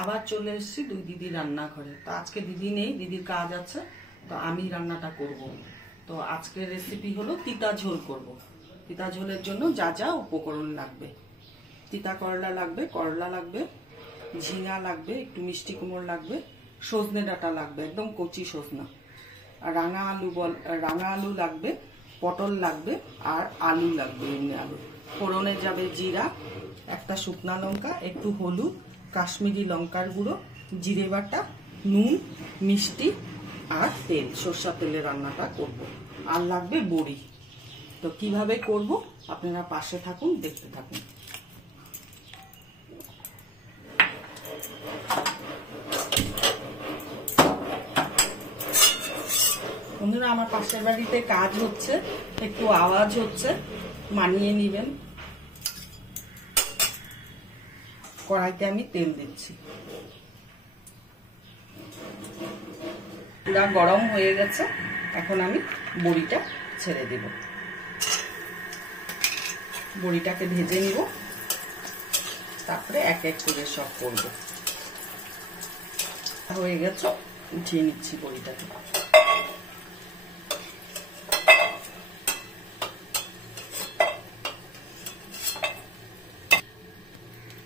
আবার চলে এসেছি দুই দিদি রান্নাঘরে। তো আজকে দিদি নেই, দিদির কাজ আছে, তো আমি রান্নাটা করব। তো আজকের রেসিপি হলো তিতা ঝোল করব। তিতা ঝোলের জন্য যা যা উপকরণ লাগবে: তিতা করলা লাগবে, করলা লাগবে, ঝিঙা লাগবে, একটু মিষ্টি কুমড় লাগবে, সজনে ডাঁটা লাগবে, একদম কচি সজনা, রাঙা আলু লাগবে, পটল লাগবে, আর আলু লাগবে, এমনি আলু। ফোড়নে যাবে জিরা, একটা শুকনা লঙ্কা, একটু হলুদ, কাশ্মীরি লঙ্কার গুঁড়ো, জিরে বাটা, নুন, মিষ্টি আর তেল, সরষের তেলে রান্নাটা করব। আর লাগবে বড়ি। তো কিভাবে করব আপনারা পাশে থাকুন, দেখতে থাকুন। বন্ধুরা, আমার পাশের বাড়িতে কাজ হচ্ছে, একটু আওয়াজ হচ্ছে, মানিয়ে নিবেন। কড়াইতে আমি তেল দিচ্ছি, পুরা গরম হয়ে গেছে। এখন আমি বড়িটা ছেড়ে দেব, বড়িটাকে ভেজে নিব, তারপরে এক এক করে সব করব। হয়ে গেছে, উঠিয়ে নিচ্ছি বড়িটাকে।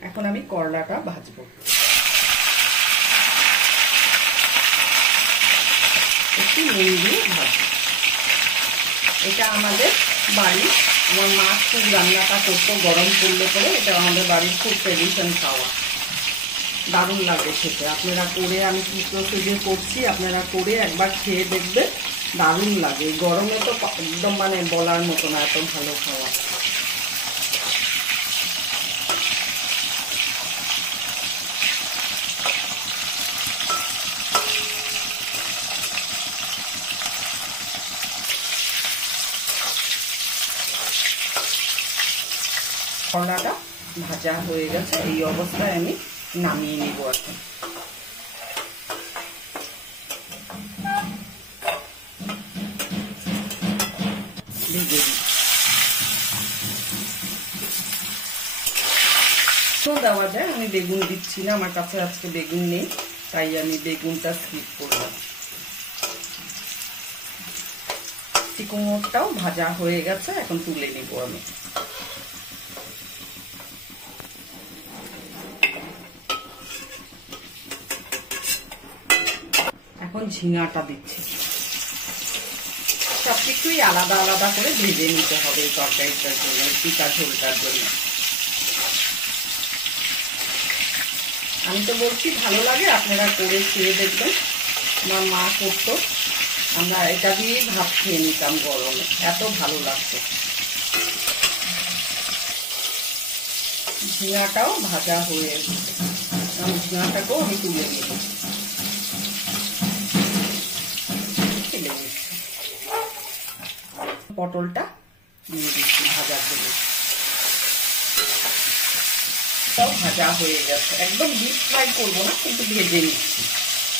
এখন আমি করলাটা ভাজবো। একটু নুন দিয়ে ভাজবো। এটা আমাদের বাড়ি, আমার মা খুব রান্নাটা করতো গরম পড়লে পরে। এটা আমাদের বাড়ির খুব ট্রেডিশন খাওয়া, দারুণ লাগে খেতে। আপনারা করে, আমি কি প্রসিজে করছি, আপনারা করে একবার খেয়ে দেখবেন, দারুণ লাগে। গরমে তো একদম মানে বলার মতো না, এত ভালো খাওয়া। করলাটা ভাজা হয়ে গেছে, এই অবস্থায় আমি নামিয়ে নিব। এখন দেওয়া যায়, আমি বেগুন দিচ্ছি না, আমার কাছে আজকে বেগুন নেই, তাই আমি বেগুনটা স্কিপ করলাম। কুমড়োটাও ভাজা হয়ে গেছে, এখন তুলে নিব আমি। এখন ঝিঙাটা দিচ্ছি। সবকিছুই আলাদা আলাদা করে ভেজে নিতে হবে এই তরকারিটার জন্য, তিতা ঝোলটার জন্য। আমি তো বলছি ভালো লাগে, আপনারা করে খেয়ে দেখবেন। আমার মা করতো, আমরা এটা দিয়েই ভাত খেয়ে নিতাম গরমে, এত ভালো লাগতো। ঝিঙাটাও ভাজা হয়ে গেছে, ঝিঙাটাকেও আমি তুলে নিব। পটলটা দিয়ে দিচ্ছি ভাজার জন্য। সব ভাজা হয়ে গেছে, একদম ডিপ ফ্রাই করবো না, কিন্তু ভেজে নিচ্ছি।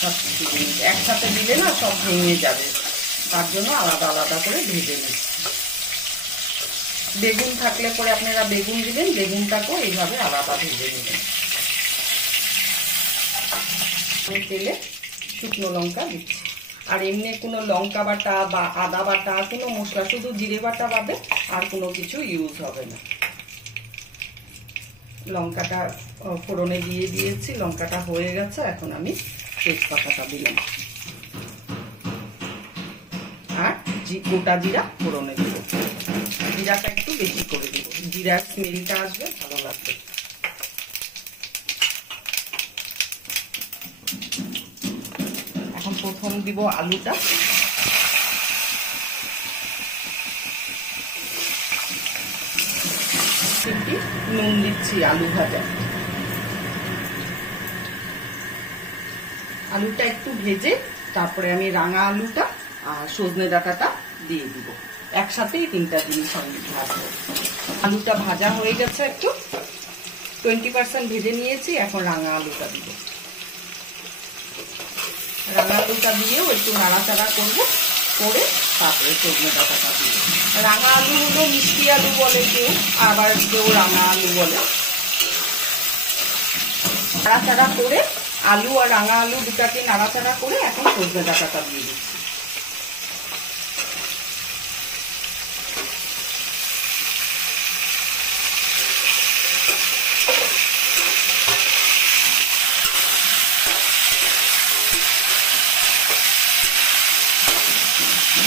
সব কিছু একসাথে দিলে না সব ভেঙে যাবে, তার জন্য আলাদা আলাদা করে ভেজে নিচ্ছি। বেগুন থাকলে পরে আপনারা বেগুন দিবেন, বেগুনটাকেও এইভাবে আলাদা ভেজে নেবেন। আমি তেলে শুকনো লঙ্কা দিচ্ছি, আর এমনি কোনো লঙ্কা বাটা বা আদা বাটা কোনো মশলা, শুধু জিরে বাটা বাদে আর কোনো কিছু ইউজ হবে না। লঙ্কাটা ফোড়নে দিয়ে দিয়েছি, লঙ্কাটা হয়ে গেছে। এখন আমি তেজপাতাটা দিলাম, আর গোটা জিরা ফোড়নে দিব। জিরাটা একটু বেশি করে দিব, জিরার স্মেলটা আসবে, ভালো লাগবে। এখন প্রথম দিব আলুটা। নুন দিচ্ছি আলু ভাজা। আলুটা একটু ভেজে তারপরে আমি রাঙা আলুটা আর সজনে ডাঁটাটা দিয়ে দিব। একসাথেই তিনটা জিনিস আমি ভাজবো। আলুটা ভাজা হয়ে গেছে, একটু 20% ভেজে নিয়েছি। এখন রাঙা আলুটা দিব। রাঙা আলুটা দিয়েও একটু নাড়াচাড়া করবো, করে তারপরে সজনে ডাঁটাটা দিব। রাঙা আলু হলো মিষ্টি আলু বলে কেউ, আবার কেউ রাঙা আলু বলে। নাড়াচাড়া করে আলু আর রাঙা আলু দুটাকে নাড়াচাড়া করে এখন সজনে ডাঁটাটা দিয়ে দিচ্ছি।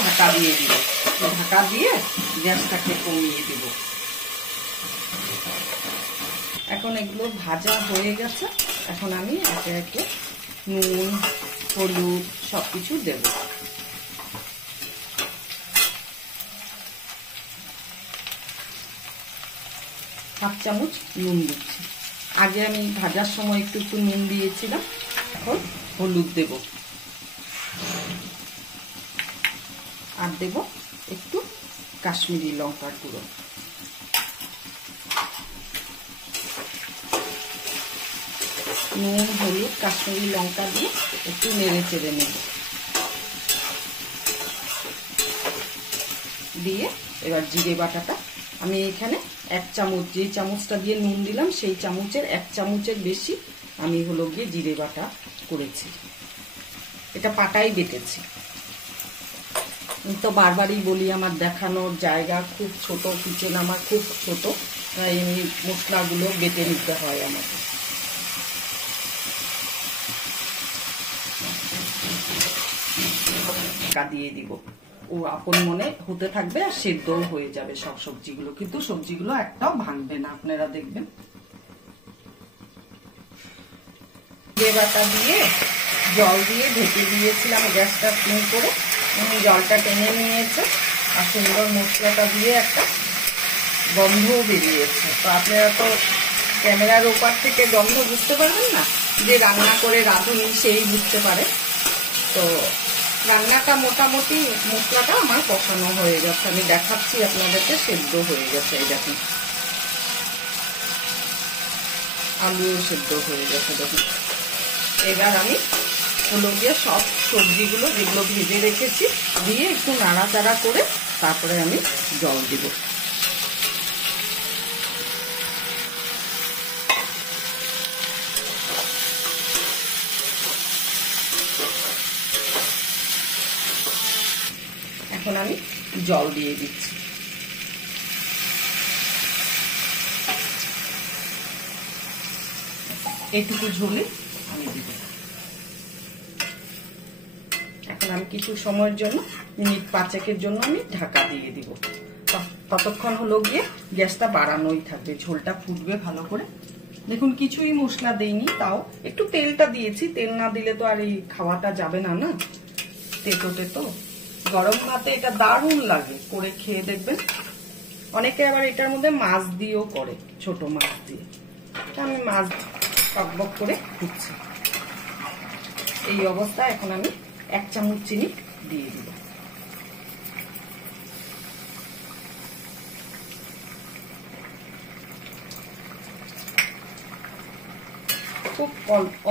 ঢাকা দিয়ে দিব, ঢাকা দিয়ে গ্যাসটাকে কমিয়ে দিব। এখন এগুলো ভাজা হয়ে গেছে, এখন আমি একে একে নুন হলুদ সবকিছু দেব। হাফ চামচ নুন দিচ্ছি, আগে আমি ভাজার সময় একটু একটু নুন দিয়েছিলাম। এখন হলুদ দেব আর দেব একটু কাশ্মীরি লঙ্কার গুঁড়ো। নুন হলুদ কাশ্মীরি লঙ্কা দিয়ে একটু নেড়ে চেড়ে নেব, দিয়ে এবার জিরে বাটাটা আমি এখানে 1 চামচ, যে চামচটা দিয়ে নুন দিলাম সেই চামচের 1 চামচের বেশি আমি হলো গিয়ে জিরে বাটা করেছি, এটা পাটাই বেটেছি। তো বারবারই বলি আমার দেখানোর জায়গা খুব ছোট, কিচেন আমার খুব ছোট, তাই এমনি মশলাগুলো বেটে নিতে হয় আমাকে। দিয়ে দিব, ও আপন মনে হতে থাকবে আর সেদ্ধও হয়ে যাবে সব সবজিগুলো, কিন্তু সবজিগুলো একটাও ভাঙবে না, আপনারা দেখবেন। বাটা দিয়ে জল দিয়ে ঢেকে দিয়েছিলাম গ্যাসটা সিম করে, জলটা টেনে নিয়েছে আর সুন্দর মশলাটা দিয়ে একটা গন্ধও বেরিয়েছে। তো আপনারা তো ক্যামেরার ওপার থেকে গন্ধ বুঝতে পারবেন না, যে রান্না করে রাঁধুনি সেই বুঝতে পারে। তো রান্নাটা মোটামুটি মশলাটা আমার কষানো হয়ে গেছে, আমি দেখাচ্ছি আপনাদেরকে, সেদ্ধ হয়ে গেছে। এই দেখুন আলুও সেদ্ধ হয়ে গেছে দেখুন। এবার আমি হলো গিয়ে সব সবজিগুলো যেগুলো ভেজে রেখেছি দিয়ে একটু নাড়াচাড়া করে তারপরে আমি জল দিব। এখন আমি জল দিয়ে দিচ্ছি। এটুকু ঝোলে আমি দিব। এখন আমি কিছু সময়ের জন্য মিনিট 5 জন্য আমি ঢাকা দিয়ে দিব। ততক্ষণ হলো গিয়ে গ্যাসটা বাড়ানোই থাকবে, ঝোলটা ফুটবে ভালো করে। দেখুন কিছুই মশলা দেইনি, তাও একটু তেলটা দিয়েছি, তেল না দিলে তো আর এই খাওয়াটা যাবে না, না তেতো তেতো। গরম ভাতে এটা দারুণ লাগে, করে খেয়ে দেখবেন। অনেকে আবার এটার মধ্যে মাছ দিয়েও করে, ছোট মাছ দিয়ে। আমি মাছ টকবক করে দিচ্ছি। এই অবস্থা এখন আমি 1 চামচ চিনি দিয়ে দিব। খুব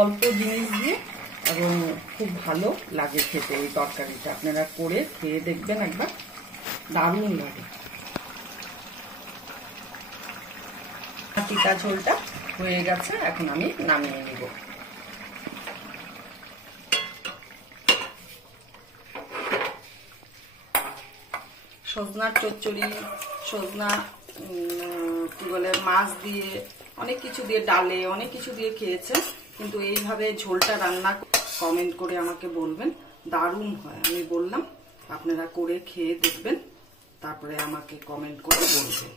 অল্প জিনিস দিয়ে এবং খুব ভালো লাগে খেতে এই তরকারিটা। আপনারা করে খেয়ে দেখবেন একবার, দারুণ লাগে। তিতা ঝোলটা হয়ে গেছে, এখন আমি নামিয়ে নিব। সজনার চচ্চড়ি, সজনা কি বলে মাছ দিয়ে, অনেক কিছু দিয়ে, ডালে অনেক কিছু দিয়ে খেয়েছেন, কিন্তু এইভাবে ঝোলটা রান্না কমেন্ট করে আমাকে বলবেন, দারুণ হয়। আমি বললাম আপনারা করে খেয়ে দেখবেন, তারপরে আমাকে কমেন্ট করে বলবেন।